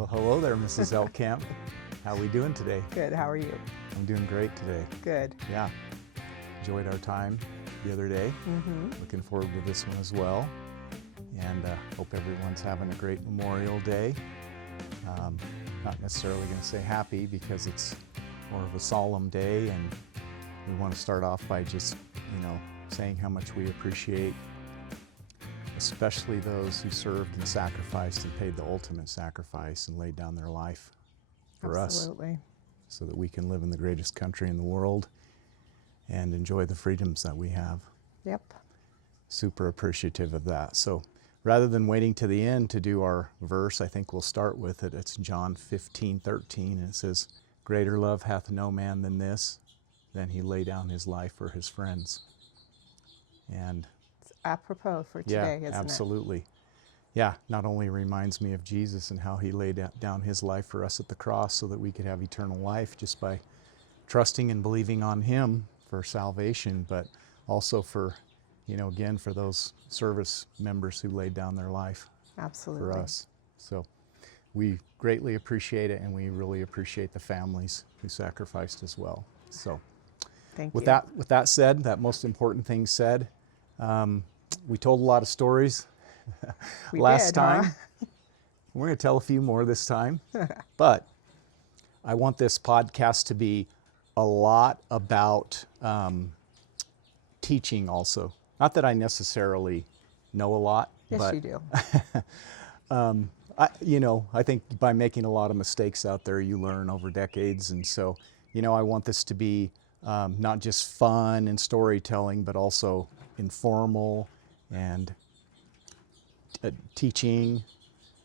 Well, hello there, Mrs. Elk Camp. How are we doing today? Good, how are you? I'm doing great today. Good. Yeah. Enjoyed our time the other day. Looking forward to this one as well. And hope everyone's having a great Memorial Day. Not necessarily going to say happy because it's more of a solemn day, and we want to start off by just, saying how much we appreciate especially those who served and sacrificed and paid the ultimate sacrifice and laid down their life for Absolutely. us so that we can live in the greatest country in the world and enjoy the freedoms that we have. Yep. Super appreciative of that. So rather than waiting to the end to do our verse, I think we'll start with it. It's John 15:13, and it says, "Greater love hath no man than this, than he lay down his life for his friends." And It's apropos for today, isn't absolutely. Yeah, not only reminds me of Jesus and how he laid down his life for us at the cross so that we could have eternal life just by trusting and believing on him for salvation, but also for, again, for those service members who laid down their life it? Absolutely. for us. So we greatly appreciate it, and we really appreciate the families who sacrificed as well. So Thank with you. that said, that most important thing said, we told a lot of stories We last did, time. huh? We're going to tell a few more this time, but I want this podcast to be a lot about teaching also. Not that I necessarily know a lot, Yes, but you do. I think by making a lot of mistakes out there, you learn over decades. And so, I want this to be not just fun and storytelling, but also informal and teaching.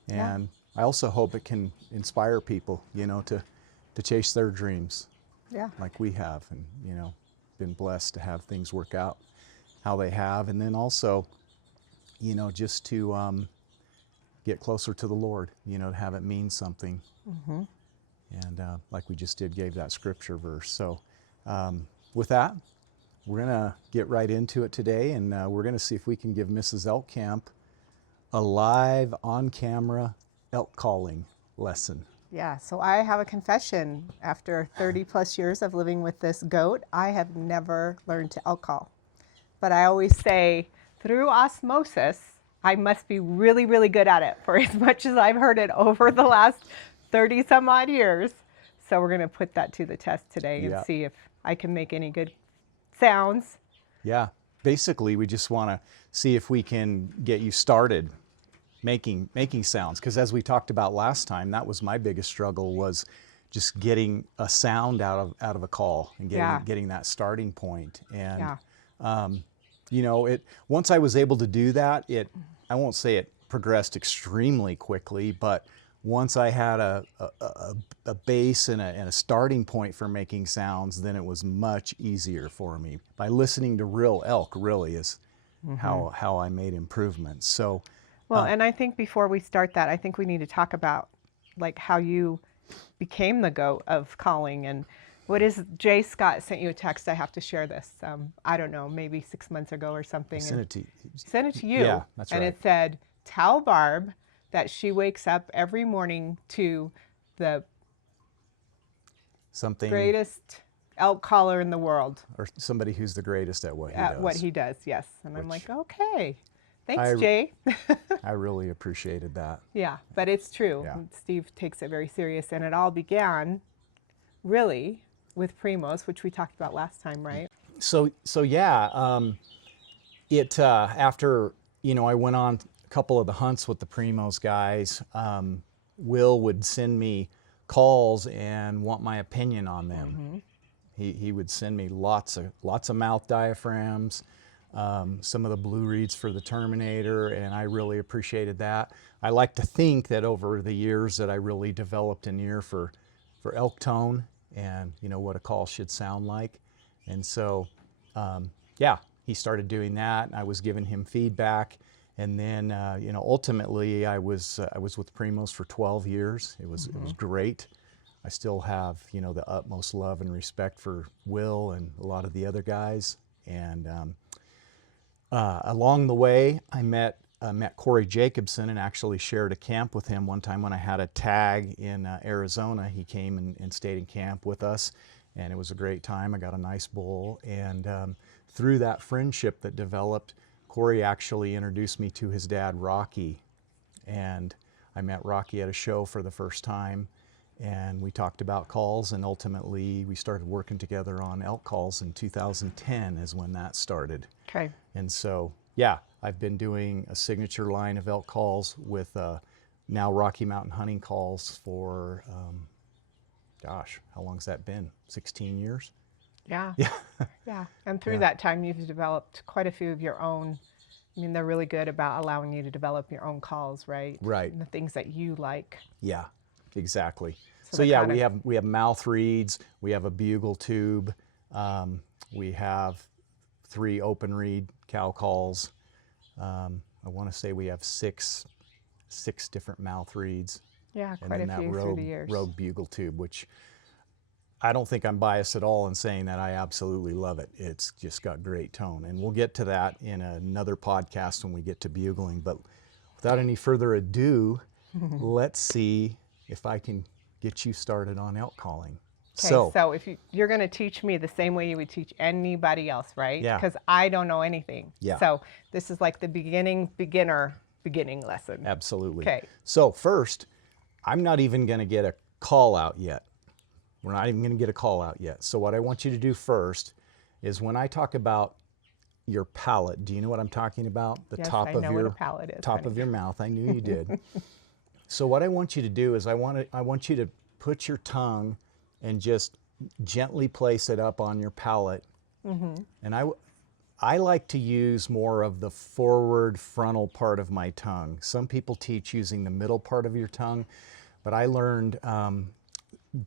And I also hope it can inspire people, to chase their dreams Yeah. like we have, and, been blessed to have things work out how they have. And then also, just to get closer to the Lord, to have it mean something. And like we just did, gave that scripture verse. So with that, we're going to get right into it today, and we're going to see if we can give Mrs. Elk Camp a live, on-camera elk calling lesson. Yeah, so I have a confession. After 30 plus years of living with this goat, I have never learned to elk call. But I always say, through osmosis, I must be really, really good at it for as much as I've heard it over the last 30 some odd years. So we're going to put that to the test today and see if I can make any good sounds. Yeah, basically we just want to see if we can get you started making sounds, because as we talked about last time, that was my biggest struggle, was just getting a sound out of a call and getting that starting point. And once I was able to do that, I won't say it progressed extremely quickly, but once I had a base and a starting point for making sounds, then it was much easier for me. By listening to real elk really is how I made improvements. So, well, and I think before we start that, I think we need to talk about like how you became the goat of calling. And what is, Jay Scott sent you a text. I have to share this. I don't know, maybe 6 months ago or something. Send it to you. Sent it to you. Yeah, that's right. And it said, tell Barb that she wakes up every morning to the greatest elk caller in the world. Or somebody who's the greatest at what he at does. what he does, yes. And I'm like, okay. Thanks, Jay. I really appreciated that. Yeah, but it's true. Yeah. Steve takes it very serious, and it all began really with Primos, which we talked about last time, right? So yeah, after, I went on a couple of the hunts with the Primos guys, Will would send me calls and want my opinion on them. He would send me lots of mouth diaphragms, some of the blue reeds for the Terminator, and I really appreciated that. I like to think that over the years that I really developed an ear for elk tone and what a call should sound like. And so he started doing that. I was giving him feedback, and then ultimately I was with Primos for 12 years. It was great. I still have the utmost love and respect for Will and a lot of the other guys. And along the way, I met met Corey Jacobson and actually shared a camp with him one time when I had a tag in Arizona. He came and stayed in camp with us, and it was a great time. I got a nice bull, and through that friendship that developed, Corey actually introduced me to his dad, Rocky, and I met Rocky at a show for the first time, and we talked about calls, and ultimately we started working together on elk calls in 2010 is when that started. Okay. And so, yeah, I've been doing a signature line of elk calls with now Rocky Mountain hunting calls for, gosh, how long's that been? 16 years? Yeah. Yeah. Yeah. And through Yeah. that time, you've developed quite a few of your own. I mean, they're really good about allowing you to develop your own calls, right? Right. And the things that you like. Yeah, exactly. So So yeah, kind of- we have mouth reeds, we have a bugle tube, we have 3 open reed cow calls. I want to say we have six different mouth reeds. Yeah, And quite then a that few through the years. rogue bugle tube, which I don't think I'm biased at all in saying that I absolutely love it. It's just got great tone. And we'll get to that in another podcast when we get to bugling. But without any further ado, let's see if I can get you started on elk calling. Okay, so if you're going to teach me the same way you would teach anybody else, right? Yeah. Because I don't know anything. Yeah. So this is like the beginning lesson. Absolutely. Okay. So first, I'm not even going to get a call out yet. We're not even going to get a call out yet. So what I want you to do first is when I talk about your palate, do you know what I'm talking about? The Yes, top I of know your what a palate is, top honey. of your mouth. I knew you did. So what I want you to do is I want you to put your tongue and just gently place it up on your palate. And I like to use more of the forward frontal part of my tongue. Some people teach using the middle part of your tongue, but I learned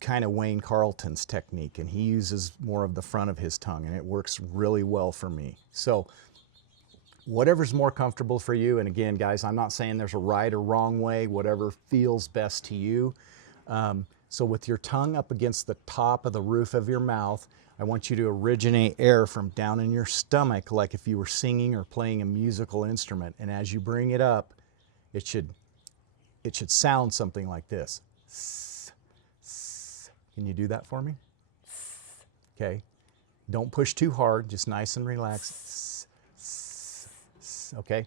kind of Wayne Carlton's technique, and he uses more of the front of his tongue, and it works really well for me. So whatever's more comfortable for you, and again, guys, I'm not saying there's a right or wrong way, whatever feels best to you. So with your tongue up against the top of the roof of your mouth, I want you to originate air from down in your stomach like if you were singing or playing a musical instrument. And as you bring it up, it should sound something like this. Can you do that for me? Okay. Don't push too hard, just nice and relaxed. Okay.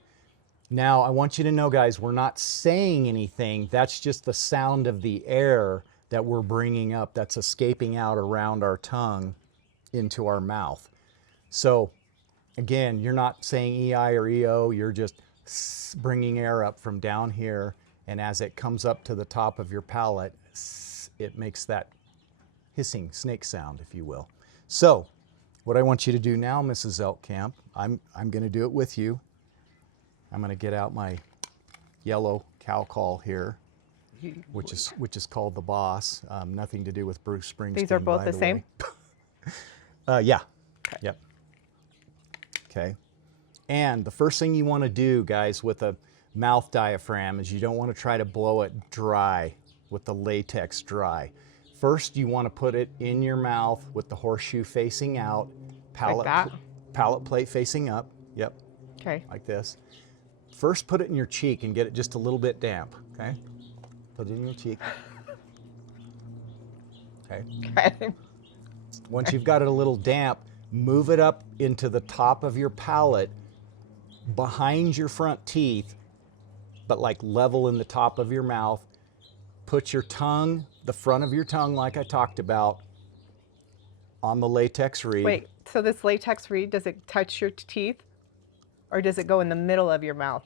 Now I want you to know, guys, we're not saying anything. That's just the sound of the air that we're bringing up, that's escaping out around our tongue into our mouth. So again, you're not saying EI or EO, you're just bringing air up from down here, and as it comes up to the top of your palate, it makes that hissing snake sound, if you will. So what I want you to do now, Mrs. Elk Camp, I'm going to do it with you. I'm going to get out my yellow cow call here, which is called the Boss. Nothing to do with Bruce Springsteen. These are both by the same? Yeah. Okay. Yep. Okay. And the first thing you want to do, guys, with a mouth diaphragm is you don't want to try to blow it dry with the latex dry. First, you want to put it in your mouth with the horseshoe facing out, palate plate facing up. Yep. Okay. Like this. First, put it in your cheek and get it just a little bit damp. Okay. Put it in your cheek. Okay. Okay. Once you've got it a little damp, move it up into the top of your palate, behind your front teeth, but like level in the top of your mouth. Put your tongue, the front of your tongue, like I talked about, on the latex reed. Wait, so this latex reed, does it touch your teeth or does it go in the middle of your mouth?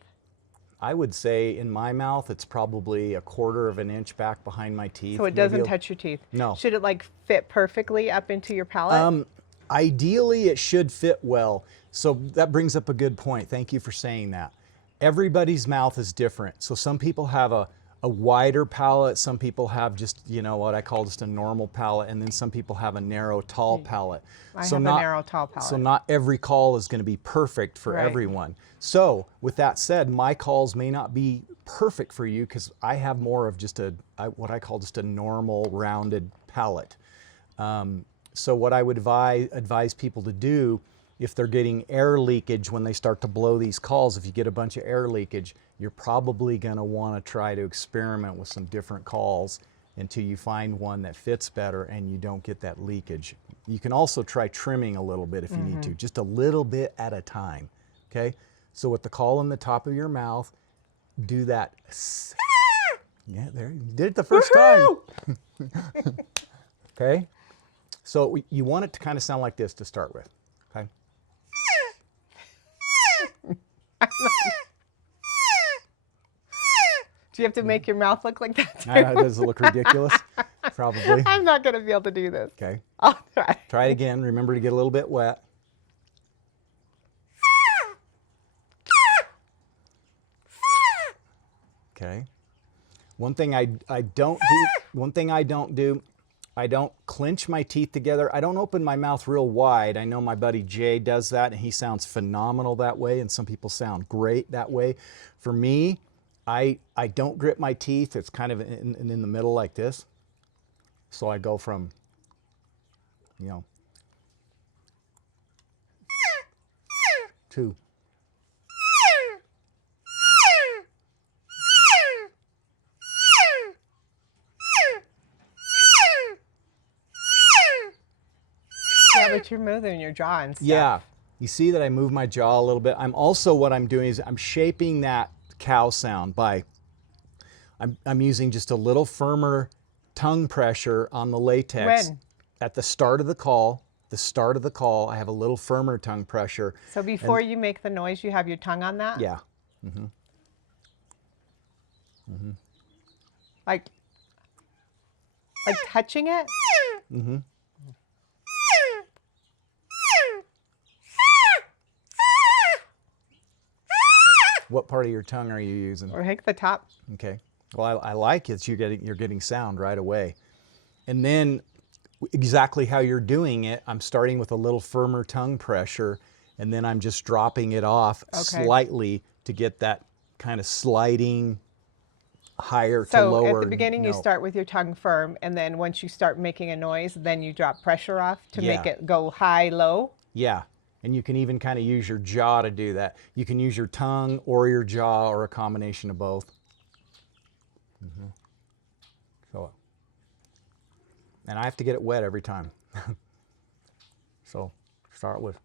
I would say in my mouth, it's probably 1/4 of an inch back behind my teeth. So it doesn't touch your teeth? No. Should it like fit perfectly up into your palate? Ideally, it should fit well. So that brings up a good point. Thank you for saying that. Everybody's mouth is different. So some people have a wider palate. Some people have just, you know, what I call just a normal palate. And then some people have a narrow, tall palate. I have a narrow, tall palate. So not every call is going to be perfect for Right. everyone. So with that said, my calls may not be perfect for you because I have more of just what I call just a normal rounded palate. So what I would advise people to do if they're getting air leakage when they start to blow these calls, if you get a bunch of air leakage, you're probably going to want to try to experiment with some different calls until you find one that fits better and you don't get that leakage. You can also try trimming a little bit if you need to, just a little bit at a time, okay? So with the call in the top of your mouth, do that. Yeah, there, you did it the first time. Okay? So you want it to kind of sound like this to start with, okay? Do you have to make your mouth look like that too? Does it look ridiculous? Probably. I'm not going to be able to do this. Okay. I'll try. Try it again. Remember to get a little bit wet. Okay. One thing I don't do, I don't clench my teeth together. I don't open my mouth real wide. I know my buddy Jay does that, and he sounds phenomenal that way, and some people sound great that way. For me, I don't grip my teeth. It's kind of in the middle like this. So I go from, you know, to. Yeah, but you're moving your jaw and stuff. Yeah. You see that I move my jaw a little bit. I'm also, what I'm doing is I'm shaping that cow sound by, I'm using just a little firmer tongue pressure on the latex. When? At the start of the call. I have a little firmer tongue pressure. So before you make the noise, you have your tongue on that? Yeah. Like touching it? What part of your tongue are you using? Or hit the top? Okay. Well, I like it. You're getting sound right away. And then exactly how you're doing it, I'm starting with a little firmer tongue pressure, and then I'm just dropping it off slightly to get that kind of sliding higher to lower. So at the beginning you start with your tongue firm, and then once you start making a noise, then you drop pressure off to make it go high, low? Yeah. And you can even kind of use your jaw to do that. You can use your tongue or your jaw or a combination of both. So, and I have to get it wet every time. So start with.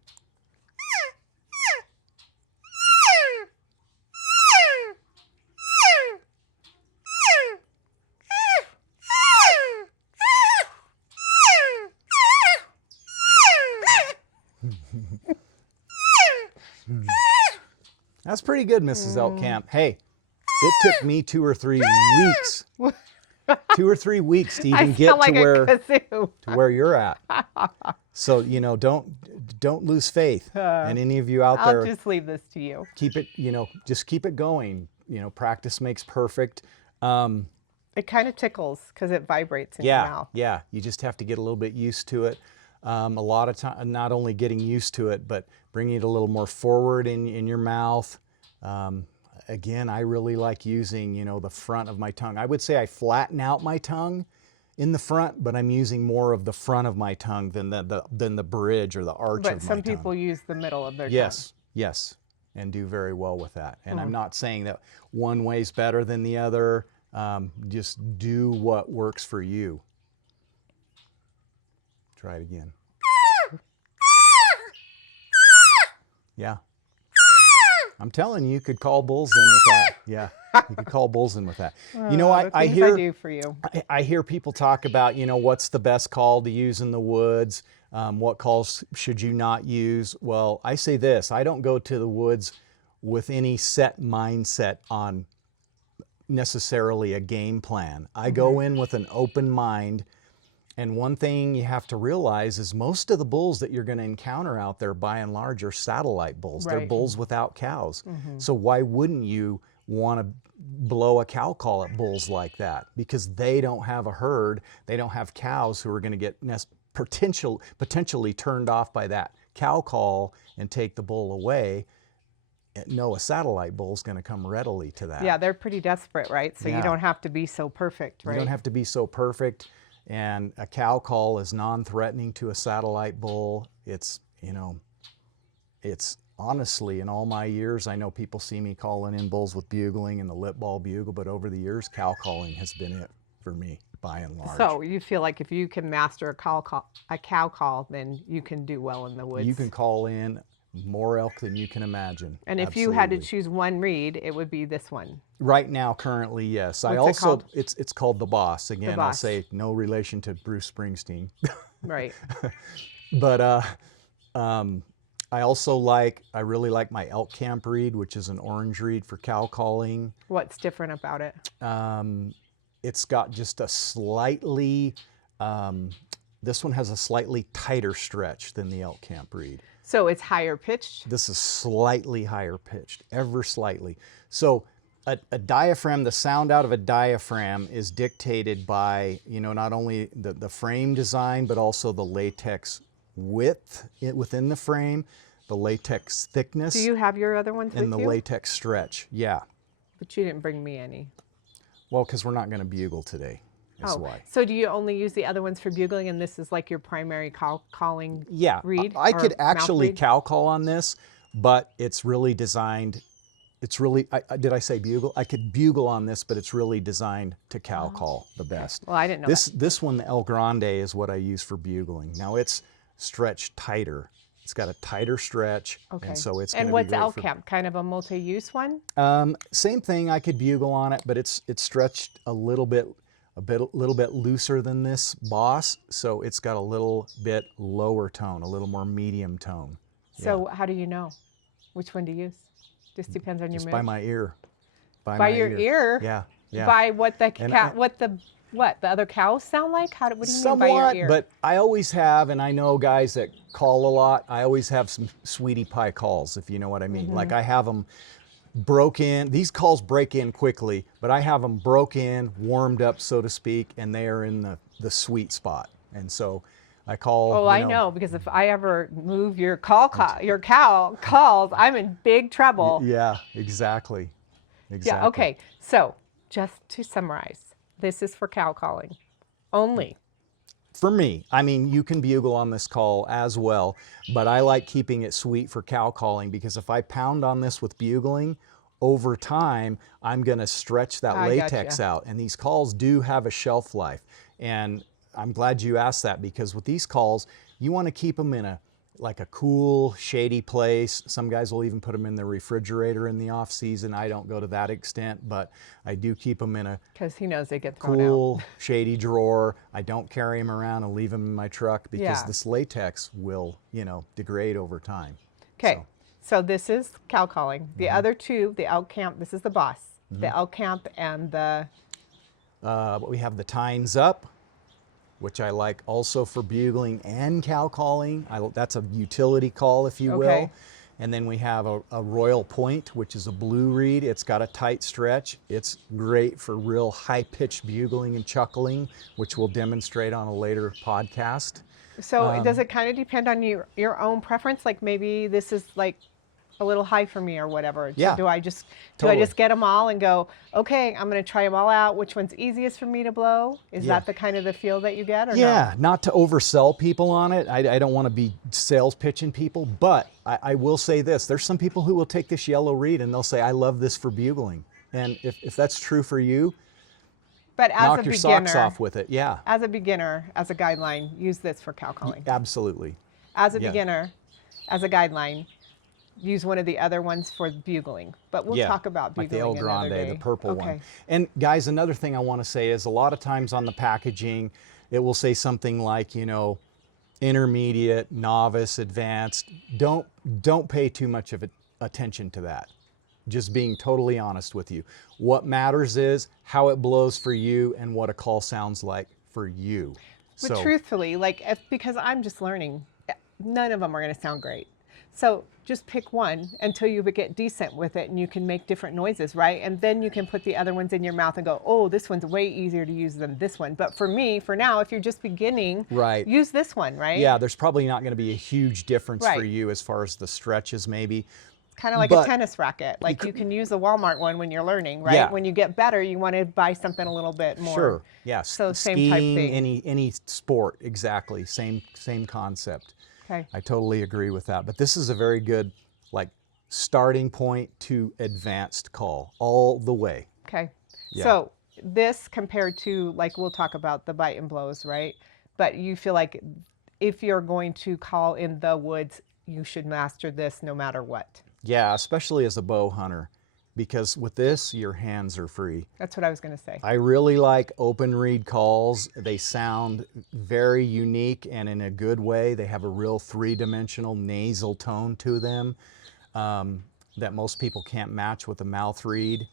That's pretty good, Mrs. Elk Camp. Hey, it took me 2 or 3 weeks. 2 or 3 weeks to even get to where you're at. So, you know, don't lose faith. And any of you out there, I'll just leave this to you. Keep it, you know, just keep it going. You know, practice makes perfect. It kind of tickles because it vibrates in your mouth. Yeah, you just have to get a little bit used to it. A lot of time, not only getting used to it, but bringing it a little more forward in your mouth. Again, I really like using, you know, the front of my tongue. I would say I flatten out my tongue in the front, but I'm using more of the front of my tongue than the bridge or the arch of my tongue. But some people use the middle of their tongue. Yes, and do very well with that. And I'm not saying that one way's better than the other. Just do what works for you. Try it again. Yeah. I'm telling you, you could call bulls in with that. Yeah, you could call bulls in with that. You know, I hear, do for you. I hear people talk about, you know, what's the best call to use in the woods? What calls should you not use? Well, I say this, I don't go to the woods with any set mindset on necessarily a game plan. I go in with an open mind. And one thing you have to realize is most of the bulls that you're going to encounter out there, by and large, are satellite bulls. They're bulls without cows. So why wouldn't you want to blow a cow call at bulls like that? Because they don't have a herd. They don't have cows who are going to get potentially turned off by that cow call and take the bull away. No, a satellite bull is going to come readily to that. Yeah, they're pretty desperate, right? So you don't have to be so perfect, right? You don't have to be so perfect. And a cow call is non-threatening to a satellite bull. It's, you know, it's honestly, in all my years, I know people see me calling in bulls with bugling and the lip ball bugle, but over the years, cow calling has been it for me by and large. So you feel like if you can master a cow call, then you can do well in the woods. You can call in more elk than you can imagine. And if you had to choose one reed, it would be this one. Right now, currently, yes. What's it called? It's called the Boss. Again, I'll Boss. say no relation to Bruce Springsteen. Right. But I really like my Elk Camp reed, which is an orange reed for cow calling. What's different about it? It's got just a slightly, this one has a slightly tighter stretch than the Elk Camp reed. So it's higher pitched? This is slightly higher pitched, ever slightly. So a diaphragm, the sound out of a diaphragm is dictated by, not only the frame design, but also the latex width within the frame, the latex thickness. Do you have your other ones with and the you? latex stretch, yeah. But you didn't bring me any. Well, because we're not going to bugle today. That's why. So do you only use the other ones for bugling, and this is like your primary calling reed? I could actually reed? cow call on this, but it's really designed. It's really, did I say bugle? I could bugle on this, but it's really designed to cow call the best. Well, I didn't know This one, the El Grande, is what I use for bugling. Now it's stretched tighter. It's got a tighter stretch, and so it's going to be what's great Elk for, Camp? Kind of a multi-use one? Same thing. I could bugle on it, but it's stretched a little bit looser than this Boss, so it's got a little bit lower tone, a little more medium tone. So how do you know which one to use? Just depends on your Just mood. by my ear. By your ear? Yeah, yeah. By what the other cows sound like? What do you Somewhat, mean by your ear? but I always have, and I know guys that call a lot, I always have some sweetie pie calls, if you know what I mean. Like I have them broke in. These calls break in quickly, but I have them broke in, warmed up, so to speak, and they are in the sweet spot. And so I call. Oh, I know, because if I ever move your cow calls, I'm in big trouble. Yeah, exactly. Yeah, okay. So just to summarize, this is for cow calling only. For me, I mean, you can bugle on this call as well, but I like keeping it sweet for cow calling, because if I pound on this with bugling, over time, I'm going to stretch that latex out. And these calls do have a shelf life. And I'm glad you asked that, because with these calls, you want to keep them in a cool, shady place. Some guys will even put them in the refrigerator in the off season. I don't go to that extent, but I do keep them in a because he knows they get thrown cool, out. shady drawer. I don't carry them around and leave them in my truck, because this latex will, degrade over time. Okay, so this is cow calling. The other two, the Elk Camp, this is the Boss. The Elk Camp and the... we have the Tines Up, which I like also for bugling and cow calling. That's a utility call, if you will. And then we have a Royal Point, which is a blue reed. It's got a tight stretch. It's great for real high-pitched bugling and chuckling, which we'll demonstrate on a later podcast. So does it kind of depend on your own preference? Like maybe this is like a little high for me or whatever. Yeah. Do I just get them all and go, okay, I'm going to try them all out. Which one's easiest for me to blow? Is that the kind of the feel that you get, or no? Not to oversell people on it. I don't want to be sales pitching people, but I will say this. There's some people who will take this yellow reed and they'll say, I love this for bugling. And if that's true for you, but as knock a your beginner, socks off with it. Yeah. As a beginner, as a guideline, use this for cow calling. Absolutely. As a beginner, as a guideline, use one of the other ones for bugling. But we'll talk about bugling like the El another Grande, day. the purple one. And guys, another thing I want to say is a lot of times on the packaging, it will say something like, intermediate, novice, advanced. Don't pay too much of attention to that. Just being totally honest with you. What matters is how it blows for you and what a call sounds like for you. But truthfully, because I'm just learning, none of them are going to sound great. So just pick one until you get decent with it and you can make different noises, right? And then you can put the other ones in your mouth and go, oh, this one's way easier to use than this one. But for me, for now, if you're just beginning, use this one, right? Yeah, there's probably not going to be a huge difference for you as far as the stretches maybe. Kind of like a tennis racket. Like you can use the Walmart one when you're learning, right? Yeah. When you get better, you want to buy something a little bit more. Sure. Yeah. So Skiing, same type thing. Any sport, exactly. Same concept. Okay. I totally agree with that. But this is a very good, like, starting point to advanced call all the way. Okay. Yeah. So this compared to, like, we'll talk about the bite and blows, right? But you feel like if you're going to call in the woods, you should master this no matter what. Yeah, especially as a bow hunter, because with this, your hands are free. That's what I was going to say. I really like open reed calls. They sound very unique and in a good way. They have a real three-dimensional nasal tone to them that most people can't match with a mouth reed,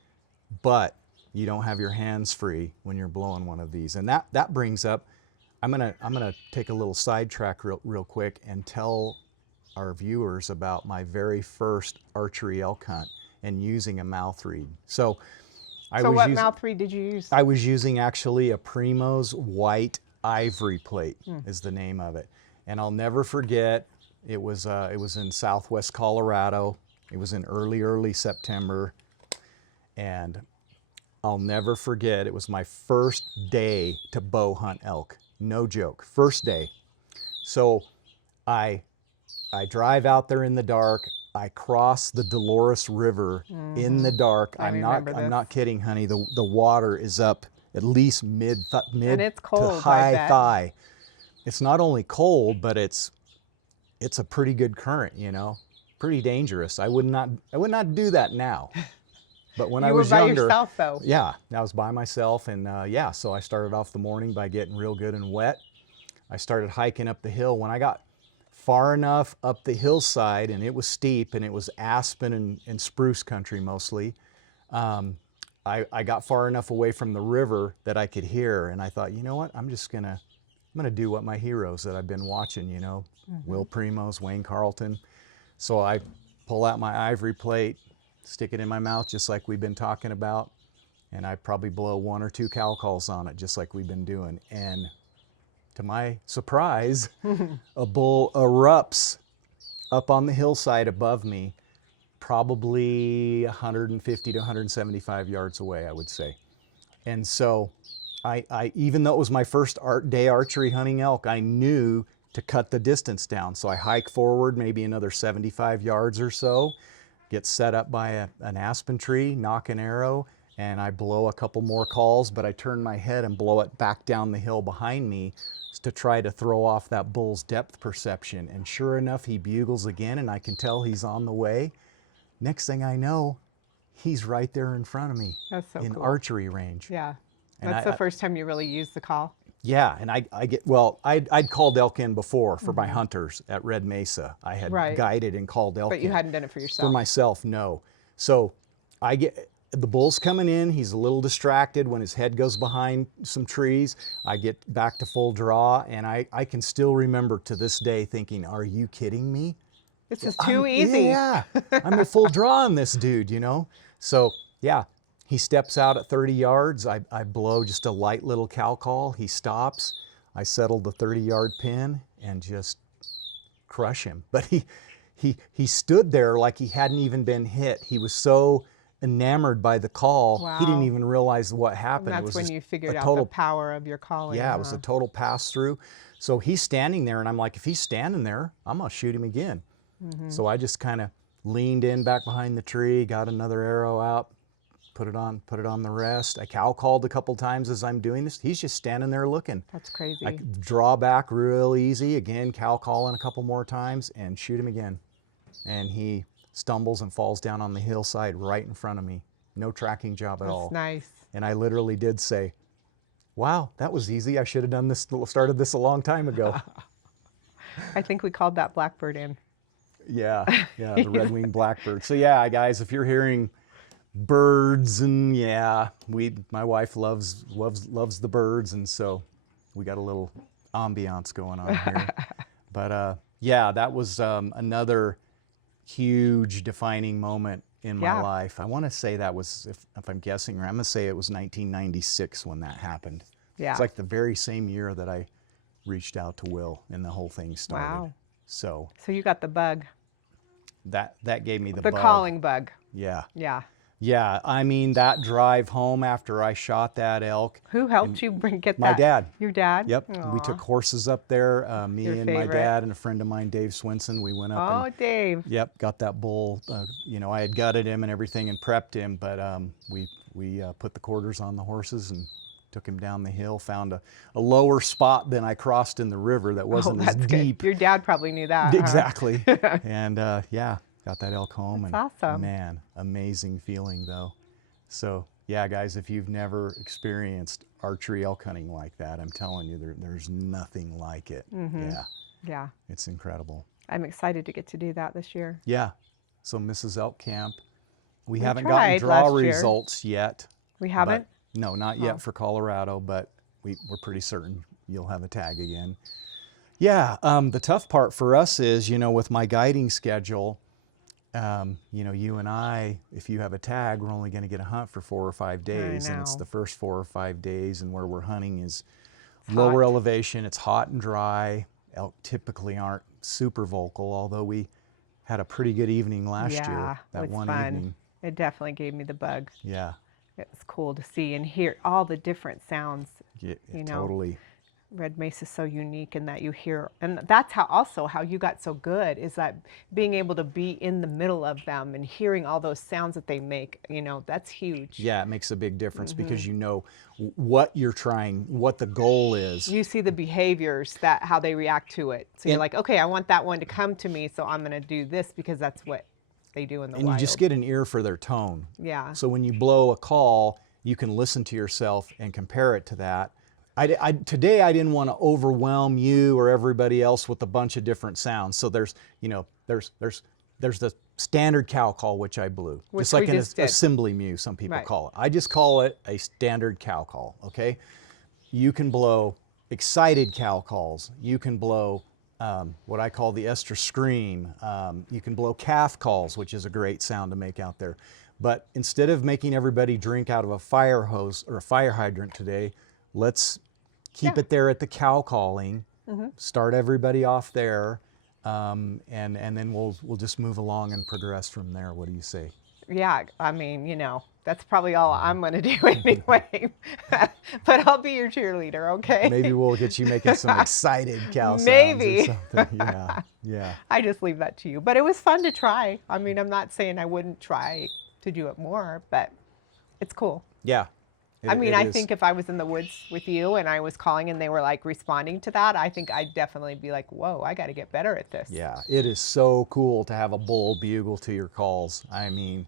but you don't have your hands free when you're blowing one of these. And that brings up, I'm gonna take a little sidetrack real quick and tell our viewers about my very first archery elk hunt and using a mouth reed. So what mouth reed did you use? I was using actually a Primo's white ivory plate is the name of it. And I'll never forget, it was in Southwest Colorado. It was in early September. And I'll never forget, it was my first day to bow hunt elk. No joke, first day. So I drive out there in the dark. I cross the Dolores River in the dark. I'm not kidding, honey. The water is up at least mid and it's cold, to high thigh. It's not only cold, but it's a pretty good current, you know. Pretty dangerous. I would not do that now. But when I was younger, you were by yourself though. Yeah, I was by myself, and yeah, so I started off the morning by getting real good and wet. I started hiking up the hill. When I got far enough up the hillside, and it was steep, and it was aspen and spruce country mostly, I got far enough away from the river that I could hear, and I thought, you know what, I'm gonna do what my heroes that I've been watching, you know, Will Primos, Wayne Carlton. So I pull out my ivory plate, stick it in my mouth just like we've been talking about, and I probably blow 1 or 2 cow calls on it just like we've been doing. And to my surprise, a bull erupts up on the hillside above me, probably 150 to 175 yards away, I would say. And so I even though it was my first day archery hunting elk, I knew to cut the distance down. So I hike forward maybe another 75 yards or so, get set up by an aspen tree, knock an arrow, and I blow a couple more calls, but I turn my head and blow it back down the hill behind me to try to throw off that bull's depth perception. And sure enough, he bugles again, and I can tell he's on the way. Next thing I know, he's right there in front of me. That's so in cool. Archery range. Yeah. And That's the first time you really used the call? Yeah, and I'd called elk in before for my hunters at Red Mesa. I had guided and called elk in. But you hadn't done it for yourself? For myself, no. So the bull's coming in, he's a little distracted when his head goes behind some trees. I get back to full draw, and I can still remember to this day thinking, are you kidding me? This is too easy. Yeah, I'm at full draw on this dude, you know? So yeah, he steps out at 30 yards. I blow just a light little cow call. He stops. I settle the 30-yard pin and just crush him. But he stood there like he hadn't even been hit. He was so enamored by the call, he didn't even realize what happened. And that's when you figured out the power of your calling. Yeah, it was a total pass through. So he's standing there, and I'm like, if he's standing there, I'm gonna shoot him again. So I just kind of leaned in back behind the tree, got another arrow out, put it on the rest. I cow called a couple times as I'm doing this. He's just standing there looking. That's crazy. I draw back real easy, again, cow calling a couple more times, and shoot him again. And he stumbles and falls down on the hillside right in front of me. No tracking job at all. That's nice. And I literally did say, wow, that was easy. I should have done this, started this a long time ago. I think we called that blackbird in. Yeah, the red-winged blackbird. So yeah, guys, if you're hearing birds, and yeah, my wife loves the birds, and so we got a little ambiance going on here. But yeah, that was another huge defining moment in my life. I want to say that was, if I'm guessing, I'm going to say it was 1996 when that happened. Yeah. It's like the very same year that I reached out to Will and the whole thing started. Wow. So you got the bug. that gave me the bug. calling bug. Yeah. Yeah. Yeah, I mean, that drive home after I shot that elk. Who helped you get My that? dad. Your dad? Yep. We Aw. took horses up there, me Your and my favorite. dad and a friend of mine, Dave Swinson. We went up and, Oh, Dave. yep, got that bull. You know, I had gutted him and everything and prepped him, but we put the quarters on the horses and took him down the hill, found a lower spot than I crossed in the river that wasn't as That's deep. good. Your dad probably knew that. huh? Exactly. And yeah, got that elk home. That's and awesome. Man, amazing feeling though. So yeah, guys, if you've never experienced archery elk hunting like that, I'm telling you, there's nothing like it. Yeah, Yeah. it's incredible. I'm excited to get to do that this year. Yeah. So Mrs. Elk Camp, we We haven't gotten tried draw last year. results yet. We haven't? But, no, not yet Oh. for Colorado, but we're pretty certain you'll have a tag again. Yeah, the tough part for us is, you know, with my guiding schedule, you know, you and I, if you have a tag, we're only going to get a hunt for 4 or 5 days, and it's know. the first 4 or 5 days, and where we're hunting is It's lower hot. elevation. It's hot and dry. Elk typically aren't super vocal, although we had a pretty good evening last Yeah, year. That it's one fun. evening. It definitely gave me the bug. Yeah, It's cool to see and hear all the different sounds. yeah, You know. totally. Red Mesa is so unique in that you hear, and that's how you got so good, is that being able to be in the middle of them and hearing all those sounds that they make, you know, that's huge. Yeah, it makes a big difference Mm-hmm. because you know what you're trying, what the goal is. You see the behaviors, that how they react to it. So you're And- like, okay, I want that one to come to me, so I'm going to do this because that's what they do in the And wild. you just get an ear for their tone. Yeah. So when you blow a call, you can listen to yourself and compare it to that. Today I didn't want to overwhelm you or everybody else with a bunch of different sounds. So there's, you know, there's the standard cow call, which I blew. Which just like we an just did. assembly mew, some people Right. call it. I just call it a standard cow call, okay? You can blow excited cow calls. You can blow what I call the Esther scream. You can blow calf calls, which is a great sound to make out there. But instead of making everybody drink out of a fire hose or a fire hydrant today, let's keep Yeah. it there at the cow calling. Start everybody off there, and then we'll just move along and progress from there. What do you say? Yeah, I mean, you know, that's probably all I'm going to do anyway. But I'll be your cheerleader, okay? Maybe we'll get you making some excited cow sounds Maybe. or something. Yeah, yeah. I just leave that to you. But it was fun to try. I mean, I'm not saying I wouldn't try to do it more, but it's cool. Yeah. I mean, I is. think if I was in the woods with you and I was calling and they were like responding to that, I think I'd definitely be like, whoa, I got to get better at this. Yeah, it is so cool to have a bull bugle to your calls. I mean,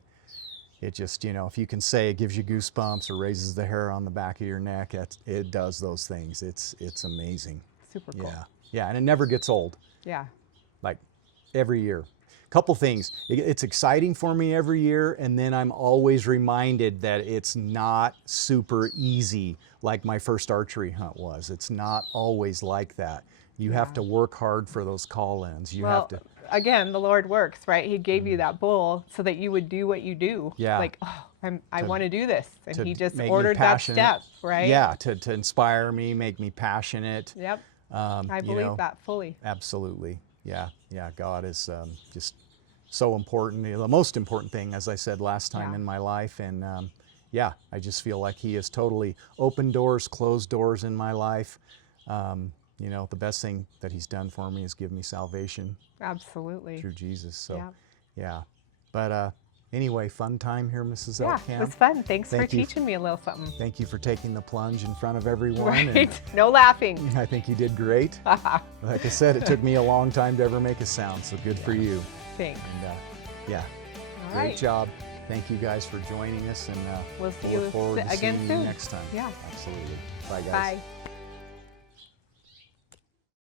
it just, you know, if you can say it gives you goosebumps or raises the hair on the back of your neck, it does those things. It's amazing. Super cool. Yeah, yeah, and it never gets old. Yeah. Like every year. Couple things. It's exciting for me every year, and then I'm always reminded that it's not super easy like my first archery hunt was. It's not always like that. You have to work hard for those call-ins. You Well, have to. again, the Lord works, right? He gave you that bull so that you would do what you do. Yeah. Like, oh, I want to do this. And to he just make me ordered that passionate. step, right? Yeah, to inspire me, make me passionate. Yep. I I believe that fully. Absolutely. Yeah, yeah. God is just so important. The most important thing, as I said last time Yeah. in my life, and yeah, I just feel like He has totally opened doors, closed doors in my life. You know, the best thing that He's done for me is give me salvation Absolutely. through Jesus. So, Yeah. yeah. But anyway, fun time here, Mrs. Yeah, Elk it Camp. was fun. Thanks Thank for you. teaching me a little something. Thank you for taking the plunge in front of everyone. Right? No laughing. And I think you did great. Like I said, it took me a long time to ever make a sound, so good for you. Thanks. And yeah, All great right. job. Thank you guys for joining us, and We'll see look you forward to again seeing soon. you next time. Yeah. Absolutely. Bye, guys. Bye.